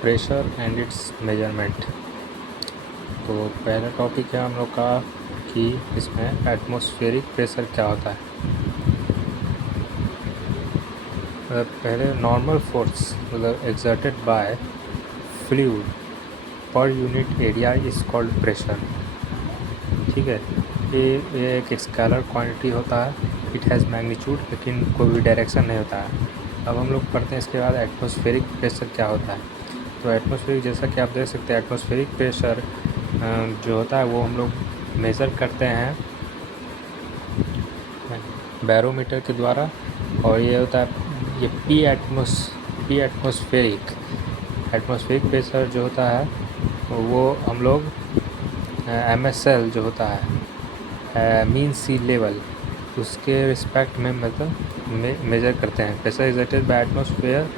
Pressure and it's measurement. तो पहला topic है हम लोग का कि इसमें एटमॉस्फेरिक प्रेशर क्या होता है। पहले नॉर्मल फोर्स मतलब exerted by fluid per unit area is called pressure. ठीक है, ये एक स्केलर क्वांटिटी होता है। इट हैज़ मैग्नीट्यूड, लेकिन कोई भी डायरेक्शन नहीं होता है। अब हम लोग पढ़ते हैं इसके बाद एटमॉस्फेरिक प्रेशर क्या होता है। तो एटमॉस्फेरिक, जैसा कि आप देख सकते हैं, एटमॉस्फेरिक प्रेशर जो होता है वो हम लोग मेज़र करते हैं बैरोमीटर के द्वारा। और ये होता है ये पी एटमॉस्फेरिक प्रेशर जो होता है वो हम लोग MSL जो होता है मीन सी लेवल, उसके रिस्पेक्ट में मतलब मेज़र करते हैं। Pressure exerted by atmosphere,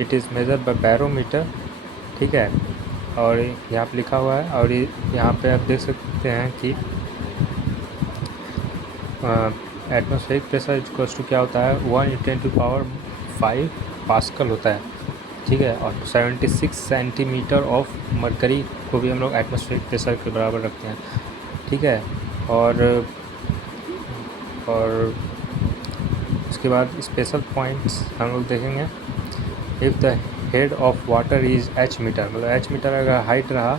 it is measure by barometer. ठीक है, और यहाँ पे लिखा हुआ है, और यहाँ पे आप देख सकते हैं कि एटमॉस्फेरिक प्रेशर इक्वल्स टू क्या होता है 1×10⁵ पास्कल होता है। ठीक है, और 76 सेंटीमीटर ऑफ मरकरी को भी हम लोग एटमॉस्फेरिक प्रेशर के बराबर रखते हैं। ठीक है, और उसके बाद स्पेशल पॉइंट्स हम लोग देखेंगे। If the head of water is h metre, मतलब h मीटर अगर हाइट रहा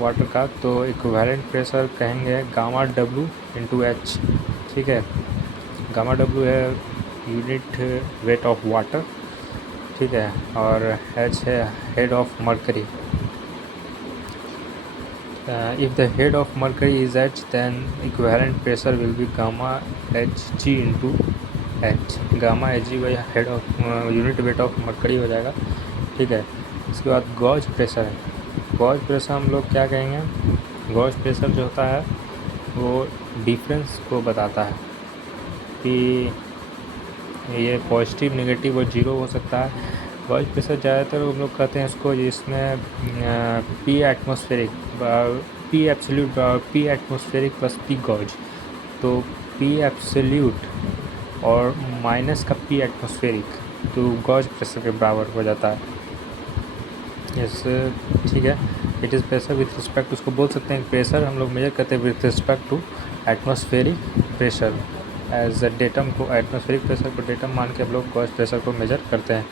वाटर का तो इक्विवेलेंट प्रेशर कहेंगे गामा W इंटू H। ठीक है, गामा W है यूनिट वेट ऑफ वाटर। ठीक है, और H है head of mercury. If the head of mercury is H, then equivalent pressure will be gamma Hg into H। Gamma Hg वही head of unit weight of mercury हो जाएगा। ठीक है, इसके बाद गॉज प्रेशर है। गॉज प्रेशर हम लोग क्या कहेंगे, गॉज प्रेशर जो होता है वो डिफरेंस को बताता है कि ये पॉजिटिव, नेगेटिव और जीरो हो सकता है। गॉज प्रेशर ज़्यादातर हम लोग कहते हैं इसको जिसमें p atmospheric plus p gauge, तो पी एब्सोल्यूट और माइनस का पी एटमॉस्फेरिक तो गॉज प्रेशर के बराबर हो जाता है। जैसे ठीक है, it is pressure with respect, उसको बोल सकते हैं प्रेशर हम लोग मेजर करते हैं with respect to atmospheric pressure as a datum को। एटमॉस्फेरिक प्रेशर को डेटम मान के हम लोग गॉज प्रेशर को मेजर करते हैं।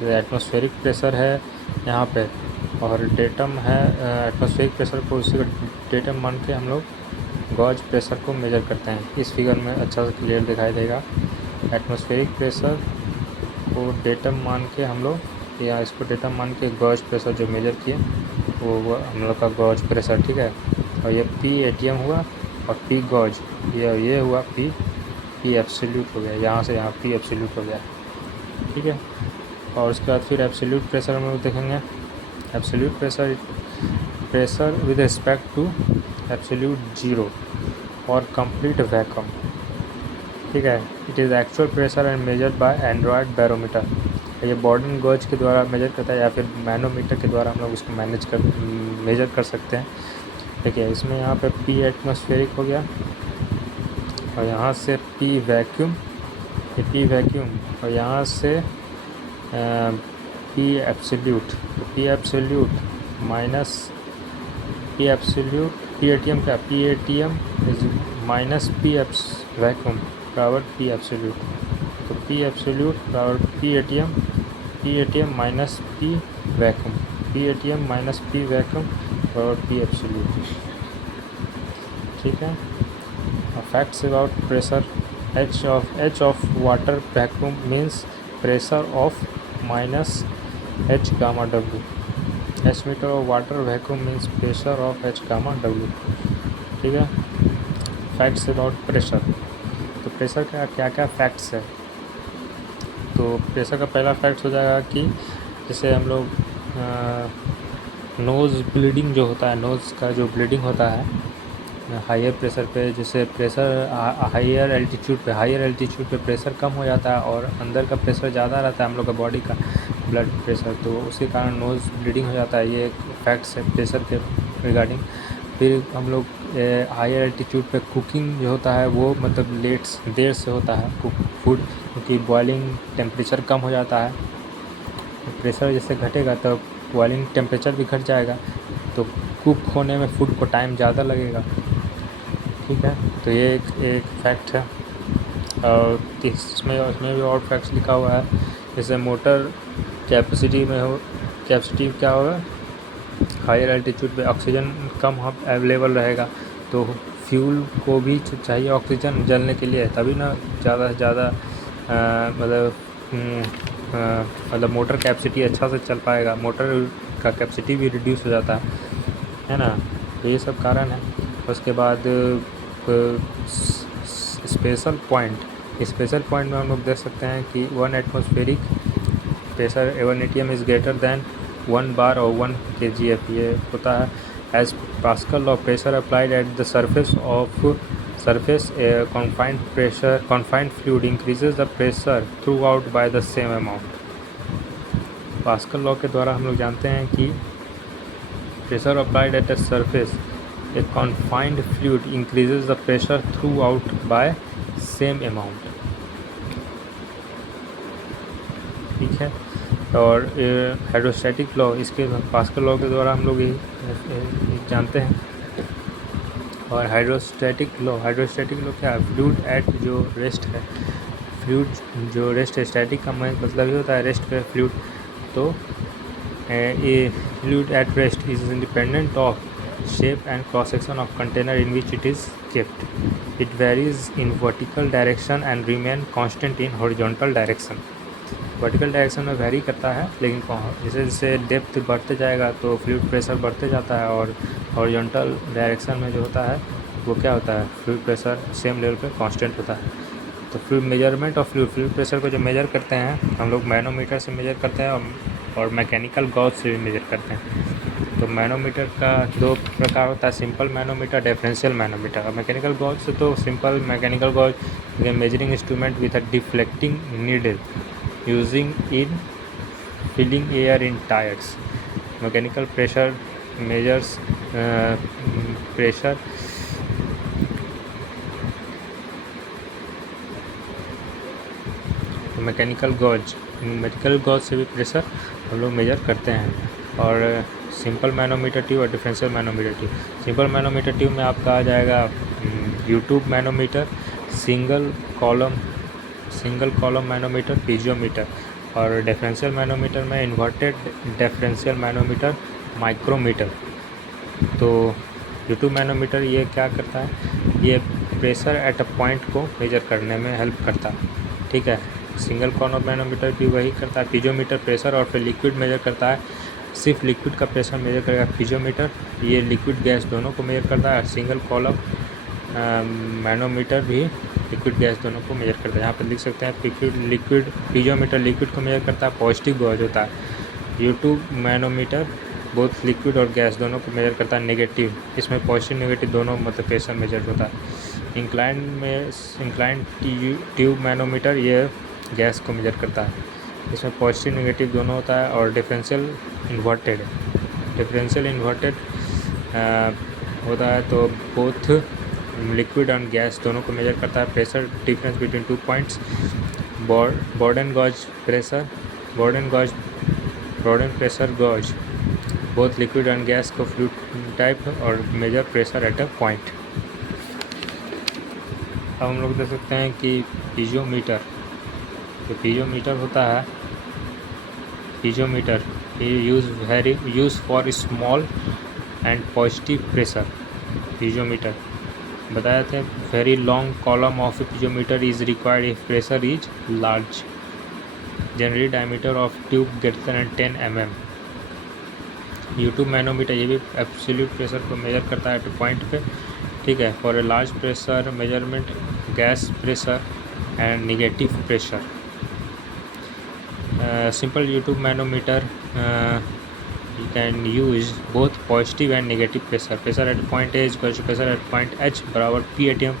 एटमॉस्फेरिक प्रेशर है यहाँ पे और डेटम है, एटमॉस्फेरिक प्रेशर को उसी डेटम मान के हम लोग गॉज प्रेशर को मेजर करते हैं। इस फिगर में अच्छा से क्लियर दिखाई देगा। एटमॉस्फेरिक प्रेशर को डेटम मान के हम लोग, या इसको डेटम मान के गॉज प्रेशर जो मेजर किए वो हम लोग का गॉज प्रेशर। ठीक है, और ये पी एटीएम हुआ और पी गॉज ये हुआ पी एब्सोल्यूट हो गया, यहाँ से यहाँ पी एब्सोल्यूट हो गया। ठीक है, और उसके बाद फिर एब्सोल्यूट प्रेशर हम लोग देखेंगे। Absolute pressure with respect to absolute zero और कंप्लीट वैक्यूम। ठीक है, it is actual pressure and measured by android barometer. ये बॉर्डन गॉज के द्वारा मेजर करता है या फिर मैनोमीटर के द्वारा हम लोग उसको मेजर कर सकते हैं। ठीक है, इसमें यहाँ पे पी एटमॉस्फेरिक हो गया और यहाँ से पी वैक्यूम, ये पी वैक्यूम, और यहाँ से पी एब्सोल्यूट, तो P absolute minus P absolute, P ATM क्या, P ATM is minus P abs vacuum बराबर पी एब्सोल्यूट। तो पी एब्सोल्यूट बराबर P ATM minus P vacuum, P ATM minus P vacuum बराबर P absolute. ठीक है, facts about pressure. H of water vacuum means pressure of minus H gamma W। H meter of water vacuum means pressure of H gamma W। ठीक है, facts about pressure. तो pressure का क्या क्या facts है। तो प्रेशर का पहला फैक्ट हो जाएगा कि जैसे हम लोग नोज़ ब्लीडिंग जो होता है, नोज़ का जो ब्लीडिंग होता है हायर प्रेशर पे, जैसे प्रेशर हायर एल्टीट्यूड पे प्रेशर कम हो जाता है और अंदर का प्रेशर ज़्यादा रहता है हम लोग का बॉडी का ब्लड प्रेशर, तो उसके कारण नोज़ ब्लीडिंग हो जाता है। ये एक फैक्ट्स है प्रेशर के रिगार्डिंग। फिर हम लोग हायर एल्टीट्यूड पे कुकिंग जो होता है वो मतलब देर से होता है फूड, क्योंकि बॉइलिंग टेम्परेचर कम हो जाता है। प्रेशर जैसे घटेगा तो बॉइलिंग टेम्परेचर भी घट जाएगा, तो कुक होने में फूड को टाइम ज़्यादा लगेगा। ठीक है, तो ये एक फैक्ट है। और इसमें भी और फैक्ट्स लिखा हुआ है, जैसे मोटर कैपेसिटी क्या होगा, हायर एल्टीट्यूड पे ऑक्सीजन कम अवेलेबल रहेगा, तो फ्यूल को भी चाहिए ऑक्सीजन जलने के लिए, तभी ना ज़्यादा से ज़्यादा मतलब मोटर कैपेसिटी अच्छा से चल पाएगा। मोटर का कैपेसिटी भी रिड्यूस हो जाता है ना, तो ये सब कारण है। उसके बाद स्पेशल पॉइंट में हम लोग देख सकते हैं कि 1 atmospheric pressure 1 atm is greater than 1 bar और 1 kgf, ये होता है as Pascal law. Pressure applied at the surface confined fluid increases the pressure throughout by the same amount। Pascal law के द्वारा हम लोग जानते हैं कि pressure applied eight a surface a confined fluid increases the pressure throughout by same amount। ठीक है, और हाइड्रोस्टैटिक लॉ, इसके पास्कल लॉ के द्वारा हम लोग ये जानते हैं। और हाइड्रोस्टैटिक लॉ क्या है, फ्लूइड एट जो रेस्ट है, फ्लूइड जो रेस्ट है, स्टैटिक का मतलब ये होता है रेस्ट पे फ्लूइड, तो ये fluid at rest is independent of shape and cross section of container in which it is kept. It varies in vertical direction and remain constant in horizontal direction. Vertical direction में very करता है, लेकिन जैसे जैसे depth बढ़ते जाएगा तो fluid pressure बढ़ते जाता है, और हॉरिजॉन्टल डायरेक्शन में जो होता है वो क्या होता है, फ्लूइड प्रेशर सेम लेवल पे कांस्टेंट होता है। तो fluid measurement of fluid pressure को जो मेजर करते हैं हम लोग मैनोमीटर से मेजर करते हैं और मैकेनिकल गॉज से भी मेजर करते हैं। तो मैनोमीटर का 2 प्रकार होता है, सिंपल मैनोमीटर, डिफरेंशियल मैनोमीटर। और मैकेनिकल गॉज से तो simple mechanical gauge measuring instrument with a deflecting needle using in filling air in tires। mechanical pressure measures pressure mechanical gauge से भी प्रेशर हम लोग मेजर करते हैं। और सिंपल मैनोमीटर ट्यूब और differential manometer tube. Simple manometer tube में आपका आ जाएगा U tube manometer, single column manometer, piezometer. और डिफरेंशियल मैनोमीटर में इन्वर्टेड डिफरेंशियल मैनोमीटर, माइक्रोमीटर। तो यूट्यूब मैनोमीटर ये क्या करता है, ये प्रेशर एट अ पॉइंट को मेजर करने में हेल्प करता है। ठीक है, सिंगल कॉलम मैनोमीटर भी वही करता है। पीजियोमीटर प्रेशर और फिर लिक्विड मेजर करता है, सिर्फ लिक्विड का प्रेशर मेजर करेगा पीजियोमीटर, ये लिक्विड गैस दोनों को मेजर करता है। सिंगल कॉलम मैनोमीटर भी लिक्विड गैस दोनों को मेजर करता है। यहाँ पर लिख सकते हैं लिक्विड पीजियोमीटर लिक्विड को मेजर करता है, पॉजिटिव गॉज होता है। यूट्यूब मैनोमीटर बोथ लिक्विड और गैस दोनों को मेजर करता है, नेगेटिव, इसमें पॉजिटिव नेगेटिव दोनों मतलब प्रेशर मेजर होता है। इंक्लाइन ट्यूब मैनोमीटर ये गैस को मेजर करता है, इसमें पॉजिटिव नेगेटिव दोनों होता है। और डिफरेंशियल इन्वर्टेड होता है, तो बोथ लिक्विड एंड गैस दोनों को मेजर करता है। Pressure difference between 2 points, Bourdon pressure gauge both liquid and gas को फ्लूइड टाइप और measure pressure at a point. अब हम लोग देख सकते हैं कि पीजियोमीटर होता है, piezometer use for small and positive pressure. Piezometer बताया था, very long column of piezometer is required if pressure is large, generally diameter of tube greater than 10 mm। U tube manometer ये भी एब्सोल्यूट प्रेशर को measure करता है point पे। ठीक है, for a large pressure measurement, gas pressure and negative pressure. Simple U tube manometer you can use both positive and negative pressure। pressure at point A is equal to pressure at point H बराबर P ATM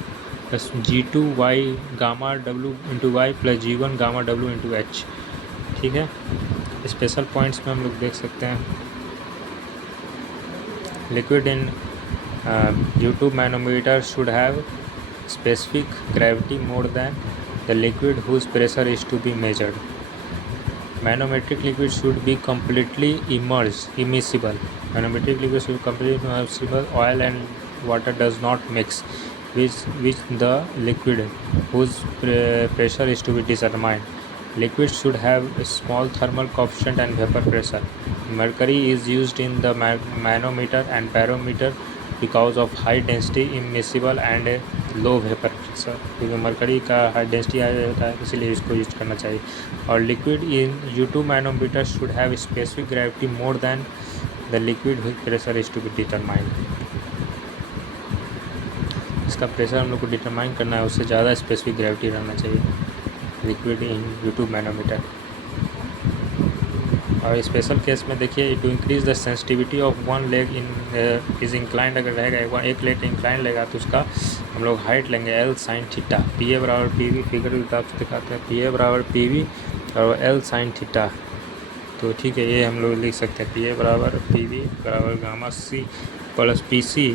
plus G2 Y gamma W into Y plus G1 gamma W into H। ठीक है, special points में हम लोग देख सकते हैं, liquid in U tube manometer should have specific gravity more than the liquid whose pressure is to be measured. Manometric liquid should be completely immiscible. Manometric liquid should be completely immiscible. Oil and water does not mix, which the liquid whose pressure is to be determined. Liquid should have a small thermal coefficient and vapor pressure. Mercury is used in the manometer and barometer because of high density immiscible and low vapour pressure, क्योंकि mercury का high density high होता है इसलिए इसको use करना चाहिए. और liquid in U2 manometer should have specific gravity more than the liquid with pressure is to be determined. इसका प्रेशर हम लोग को डिटरमाइन करना है, उससे ज़्यादा स्पेसिफिक ग्रेविटी रहना चाहिए लिक्विड इन U2 मैनोमीटर. और स्पेशल केस में देखिए to increase the sensitivity of one leg in is inclined, अगर रहेगा एक लेग इंक्लाइंड लेगा तो उसका हम लोग हाइट लेंगे L sin थीटा. PA बराबर PV, फिगर के हिसाब से दिखाते हैं. PA बराबर PV और L sin थीटा. तो ठीक है, ये हम लोग लिख सकते हैं. PA बराबर PV बराबर गामा C प्लस PC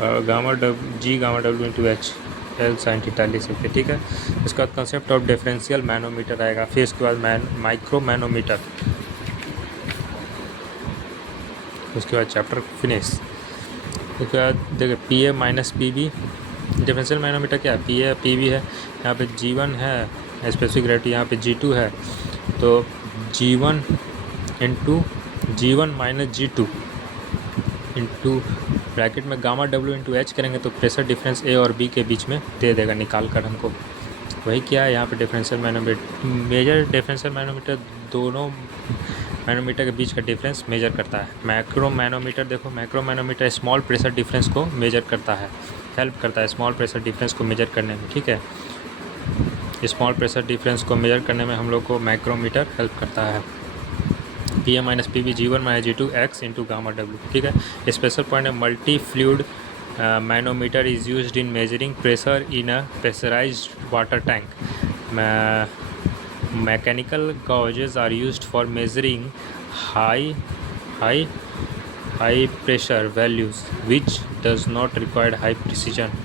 और gamma W into H L sin theta लिख सकते हैं. ठीक है, इसके बाद कंसेप्ट ऑफ डिफरेंशियल मैनोमीटर आएगा. फिर इसके बाद माइक्रो मैनोमीटर, उसके बाद चैप्टर फिनिश. उसके बाद देखिए PA minus PV. Differential manometer क्या है? PA PV है, यहाँ पे G1 है स्पेसिफिक ग्रेविटी, यहाँ पे G2 है. तो G1 into G1 minus G2 into bracket में गामा W इंटू H करेंगे तो प्रेशर डिफरेंस A और B के बीच में दे देगा निकाल कर हमको. वही क्या है यहाँ पे differential manometer. Measure differential manometer दोनों मैनोमीटर के बीच का डिफरेंस मेजर करता है. मैक्रो मैनोमीटर देखो, macro manometer small pressure difference को मेजर करता है, हेल्प करता है स्मॉल प्रेशर डिफरेंस को मेजर करने में. ठीक है, स्मॉल प्रेशर डिफरेंस को मेजर करने में हम लोग को माइक्रोमीटर हेल्प करता है. PA minus PV G1 minus G2 X into gamma W. ठीक है, स्पेशल पॉइंट है multi fluid manometer is used in measuring pressure in a pressurised water tank. Mechanical gauges are used for measuring high pressure values which does not require high precision.